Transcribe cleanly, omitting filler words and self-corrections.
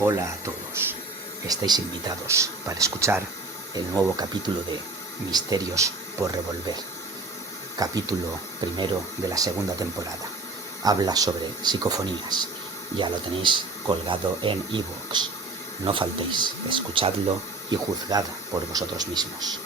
Hola a todos, estáis invitados para escuchar el nuevo capítulo de Misterios por Revolver, capítulo primero de la segunda temporada. Habla sobre psicofonías, ya lo tenéis colgado en iVoox. No faltéis, escuchadlo y juzgad por vosotros mismos.